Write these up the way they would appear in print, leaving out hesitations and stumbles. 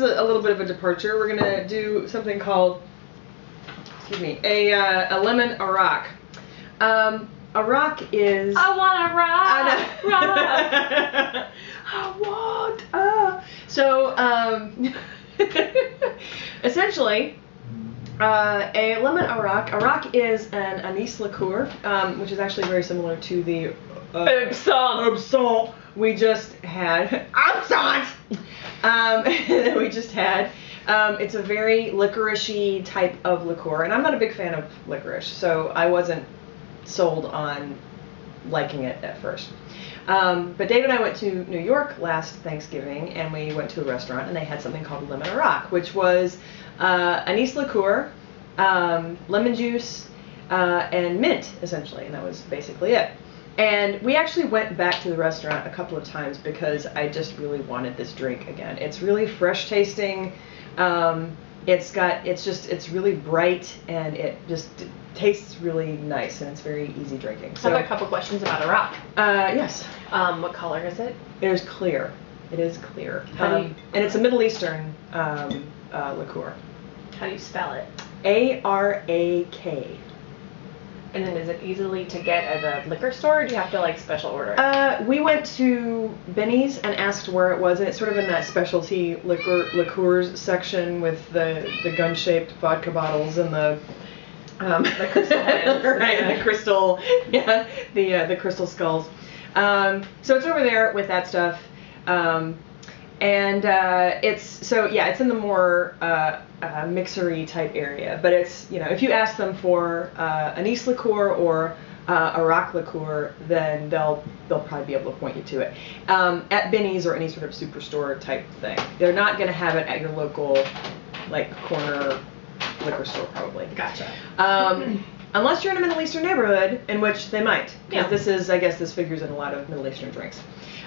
is a little bit of a departure. We're gonna do something called, excuse me, a lemon Arak. Arak is. I want a rock. I want. So essentially. A lemon Arak. Arak is an anise liqueur, which is actually very similar to the absinthe we just had. Absinthe! That we just had. It's a very licorice-y type of liqueur, and I'm not a big fan of licorice, so I wasn't sold on liking it at first. But Dave and I went to New York last Thanksgiving, and we went to a restaurant, and they had something called lemon Arak, which was anise liqueur, lemon juice, and mint, essentially, and that was basically it. And we actually went back to the restaurant a couple of times because I just really wanted this drink again. It's really fresh tasting. It's really bright, and it just tastes really nice, and it's very easy drinking. So, I have a couple questions about Arak. Yes. What color is it? It is clear. It is clear. And it's a Middle Eastern liqueur. How do you spell it? Arak. And then is it easily to get at a liquor store, or do you have to like special order it? We went to Benny's and asked where it was, and it's sort of in that specialty liqueurs section with the gun-shaped vodka bottles and the crystal heads. Right, and the crystal, the crystal skulls. So it's over there with that stuff, and it's in the more mixery type area. But it's, if you ask them for anise liqueur or Arak liqueur, then they'll probably be able to point you to it at Benny's or any sort of superstore type thing. They're not going to have it at your local corner liquor store, probably. Gotcha. Unless you're in a Middle Eastern neighborhood, in which they might, because Yeah. I guess this figures in a lot of Middle Eastern drinks.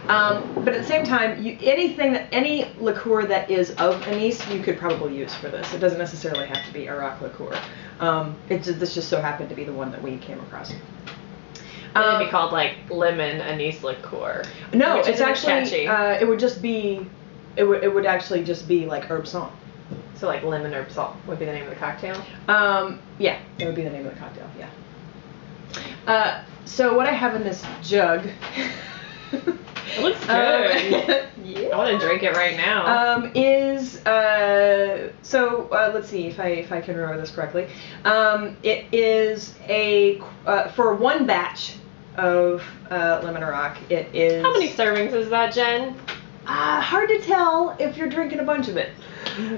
But at the same time, any liqueur that is of anise, you could probably use for this. It doesn't necessarily have to be Arak liqueur. This just so happened to be the one that we came across. It'd be called lemon anise liqueur. No, it's actually catchy. it would actually just be like herb salt. So lemon herb salt would be the name of the cocktail? Yeah, that would be the name of the cocktail, yeah. So what I have in this jug... It looks good. Yeah. I want to drink it right now. Let's see if I can remember this correctly. It is for one batch of lemon Arak, it is... How many servings is that, Jen? Hard to tell if you're drinking a bunch of it.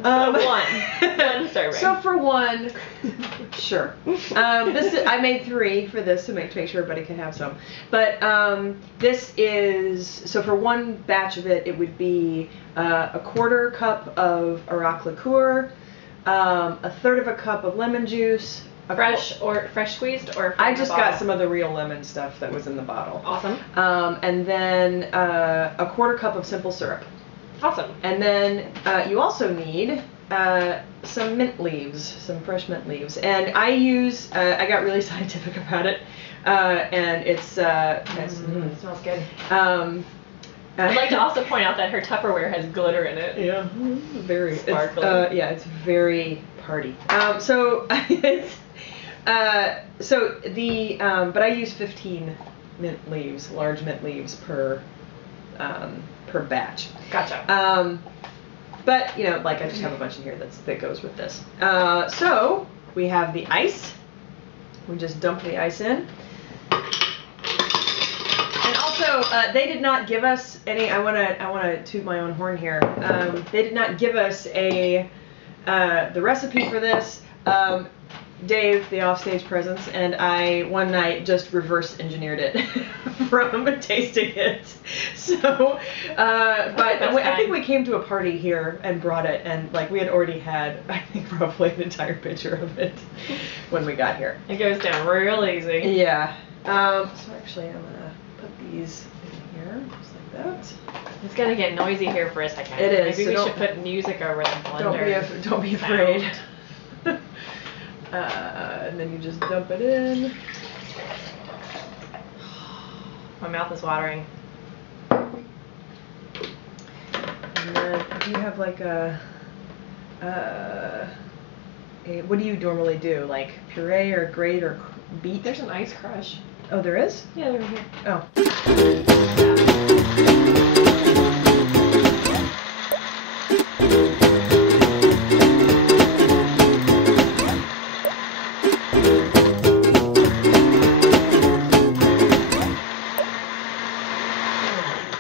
One serving. So for one, sure. I made 3 for this to make sure everybody can have some. But this is, so for one batch of it, it would be a 1/4 cup of Arak liqueur, a 1/3 of a cup of lemon juice. Fresh squeezed or from I the just bottle? got some of the real lemon stuff that was in the bottle. Awesome. And then a 1/4 cup of simple syrup. Awesome. And then you also need some mint leaves, some fresh mint leaves. And I got really scientific about it, and it smells good. I'd like to also point out that her Tupperware has glitter in it. Yeah, very sparkly. It's very party. But I use 15 mint leaves, large mint leaves per batch. Gotcha. But I just have a bunch in here that goes with this. So we have the ice. We just dump the ice in. And also, they did not give us any. I wanna toot my own horn here. They did not give us the recipe for this. Dave, the offstage presence, and I one night just reverse engineered it from tasting it. So, I think we came to a party here and brought it, and we had already had, I think, probably an entire pitcher of it when we got here. It goes down real easy. Yeah. So actually, I'm gonna put these in here just like that. It's gonna get noisy here for a second. It is. Maybe we should put music over the blender. Don't be afraid. And then you just dump it in. My mouth is watering. And then if you have What do you normally do? Like puree or grate or beat? There's an ice crush. Oh, there is? Yeah, they're here. Oh.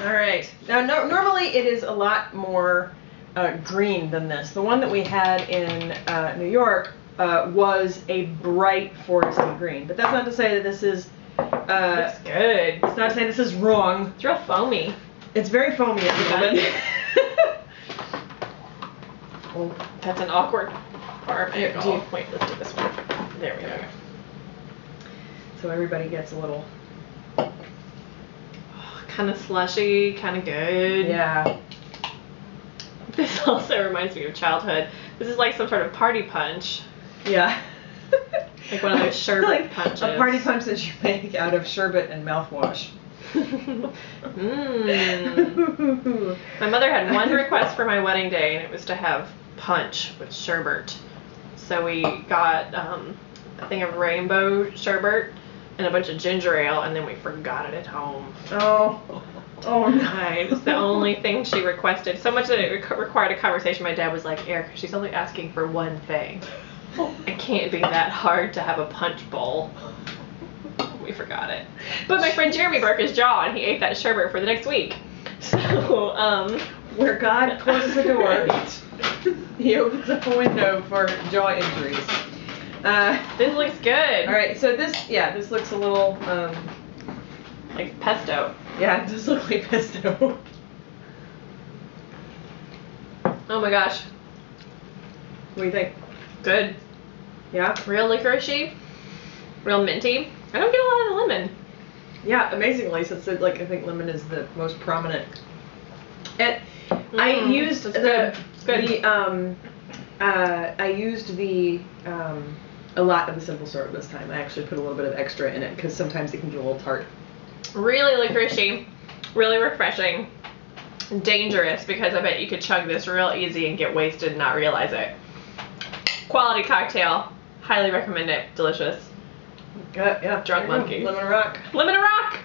All right. Now, normally it is a lot more green than this. The one that we had in New York was a bright foresty green, but that's not to say that this is. Looks good. It's not to say this is wrong. It's real foamy. It's very foamy at the moment. Well, that's an awkward part. Here, Wait, let's do this one. There we go. So everybody gets a little. Kind of slushy, kind of good. Yeah. This also reminds me of childhood. This is like some sort of party punch. Yeah. Like one of those sherbet like punches. A party punch that you make out of sherbet and mouthwash. My mother had one request for my wedding day, and it was to have punch with sherbet. So we got a thing of rainbow sherbet and a bunch of ginger ale, and then we forgot it at home. Oh no. It was the only thing she requested. So much that it required a conversation. My dad was like, Eric, she's only asking for one thing. It can't be that hard to have a punch bowl. We forgot it. But my friend Jeremy broke his jaw, and he ate that sherbet for the next week. So, where God closes a door, he opens up a window for jaw injuries. This looks good. All right, so this looks a little like pesto. Yeah, it does look like pesto. Oh my gosh. What do you think? Good. Yeah? Real licoricey. Real minty. I don't get a lot of the lemon. Yeah, amazingly, since I think lemon is the most prominent. And I used I used a lot of the simple syrup this time. I actually put a little bit of extra in it because sometimes it can get a little tart. Really licoricey, really refreshing, dangerous because I bet you could chug this real easy and get wasted and not realize it. Quality cocktail, highly recommend it, delicious. Yeah. Drunk monkey. Lemon Arak. Lemon Arak!